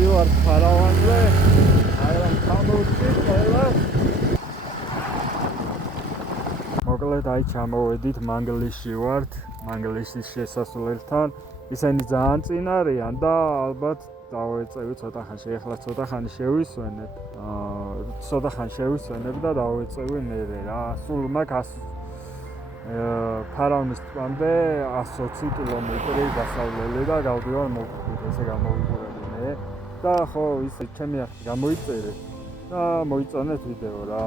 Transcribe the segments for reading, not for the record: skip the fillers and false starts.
მივდივარ ფარავანზე, აი რა ჩამოვიდით ყველა. მოკლედ აი ჩამოვედით მანგლისში ვართ, მანგლისის შესასვლელთან. ისინი ძალიან წინ არიან და ალბათ დავეწევი ცოტა ხანში, ეხლა ცოტა ხანი შევისვენებ. ცოტა ხანი შევისვენებ და დავეწევი მერე რა. სულ მაქვს ფარავნის ტბამდე 120 კილომეტრი გასავლელი და გავდივარ მოვიდით, ესე გამოვიყურები მე და ხო ისე ჩემი ახლა გამოიწერე და მოიწონეთ ვიდეო რა.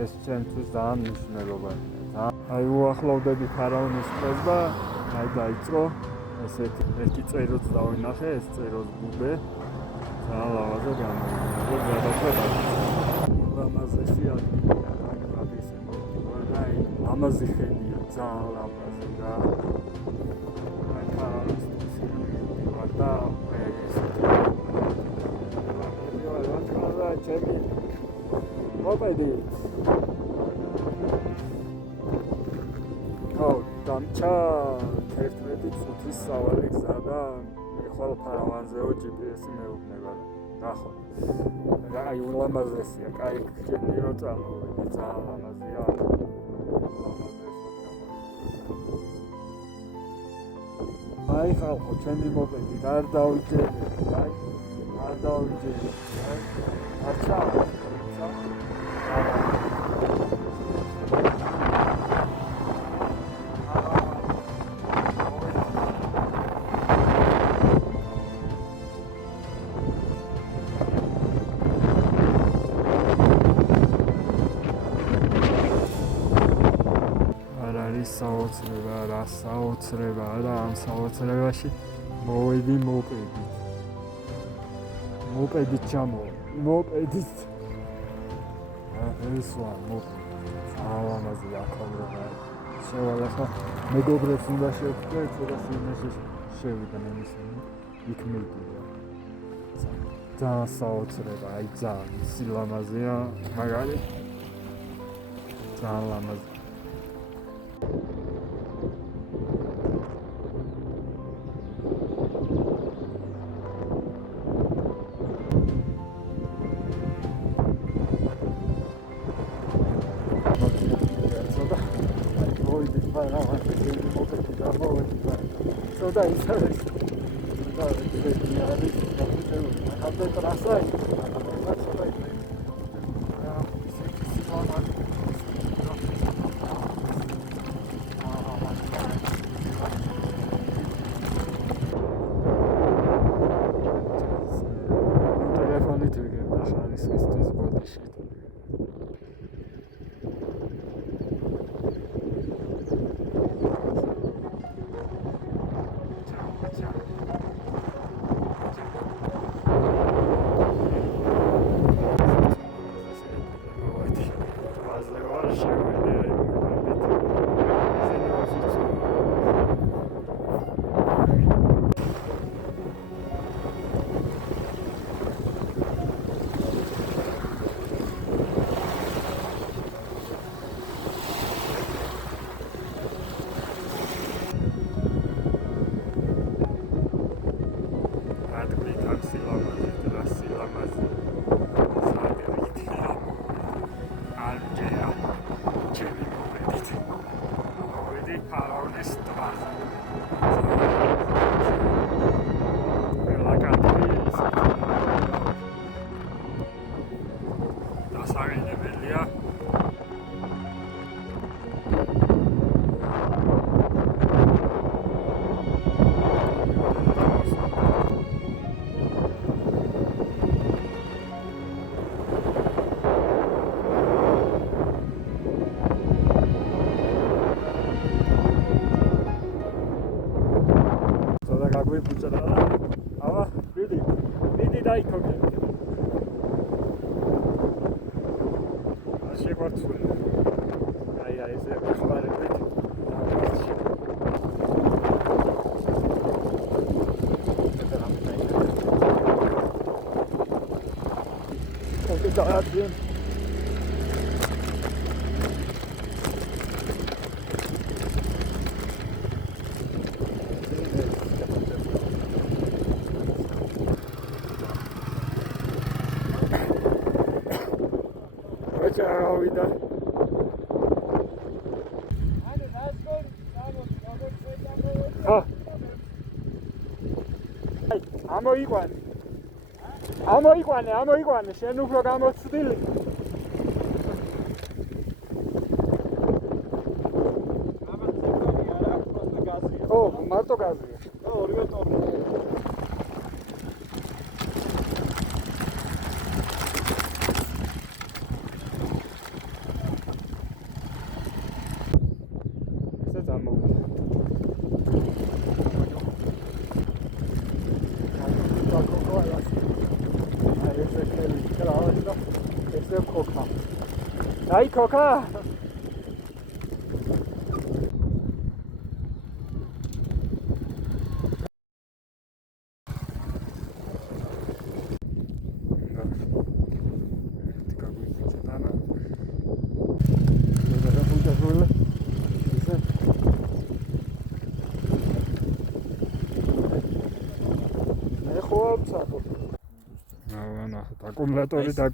ეს ჩემთვის ძალიან მნიშვნელოვანია. აი უახლოვდები ფარავნის ტბას და აი დაიწყო ესეთი ერთი წეროც დავინახე, ეს წეროს ბუბე. ძალიან ლამაზად გამოვიდა. გადავხედავ. ლამაზი ადგილია, მაგრამ ისე მოვიდივარ და აი ლამაზი ხედია, ძალიან ლამაზი რა. აი ფარავნის ტბაში მივიდივარ და ჩემი მოპედით. დამჭა 11 წუთის სავალი გზა და მე ხვალ ფარავანზეო GPS-ი მეუბნება. ნახოთ. აი ულამაზესია, კაი გქენი რო წამოვიდი, ძალიან ლამაზია. აი ხალხო, ჩემი მოპედით არ დავიჯერე, აი არ დავიჯერე. არცა საოცრება რა საოცრება და ამ საოცრებაში მოვედი მოპედით ჩამოვედი მოპედით ეს ვარ მოპედით ალამაზი აქავრება შევალ ახლა მეგობრებს უნდა შევხვდე ცოტა სინაში შევიდნენ ისინი იქ მიდია ძალიან საოცრება აი ძალიან სილამაზეა მაგარი ძალიან ლამაზი და ისაა და ტელეფონი თვიგებ და ხარისხისთვის ბოდიში გავიდა. ამოიყვანე, შენ უფრო გამოცდილი. ო, მარტო გაზია. ორივე ტორნი. ესე დამოვიდა. ესე ქოკა. აი ქოკა.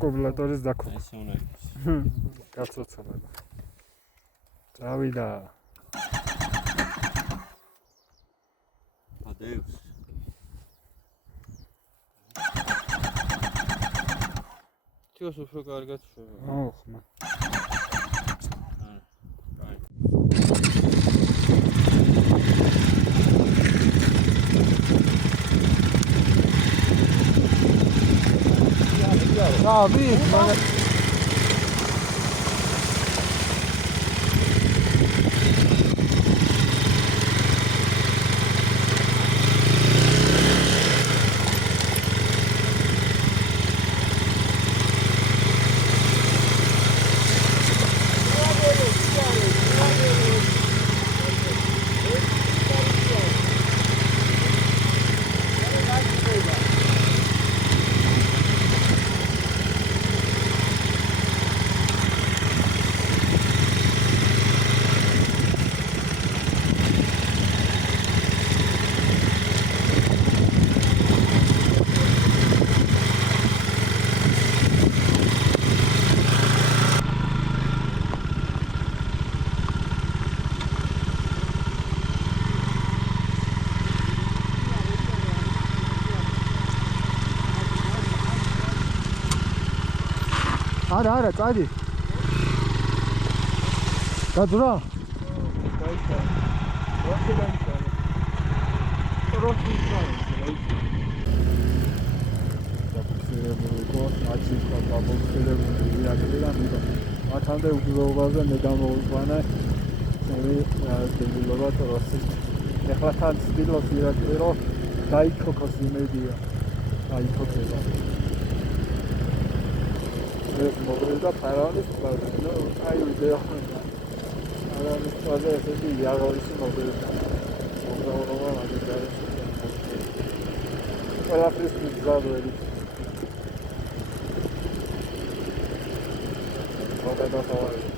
აკუმულატორის დაკომა. ესე უნდა იყოს. გაცოცხლება. წავიდა. ადეუს. თქოს უფრო კარგად შვება. ხმა. Abi, არა, წადი. გადვრა. მათამდე უბრალოდ მე გამოვიყვანა დებილობა როსი. ეხლა თან სტილოს ირაკლი რომ დაიქოქოს იმედია. დაიქოქება. ეს მოგრედა ფარავნის კლავი, ნუ აი ვიდეო. ფარავნის კლავი ესეთი იაროლის მოგრედა. მოგრეობა მაგარი. ყველაფრის მიგზაველი. მოგრედა ფარავი.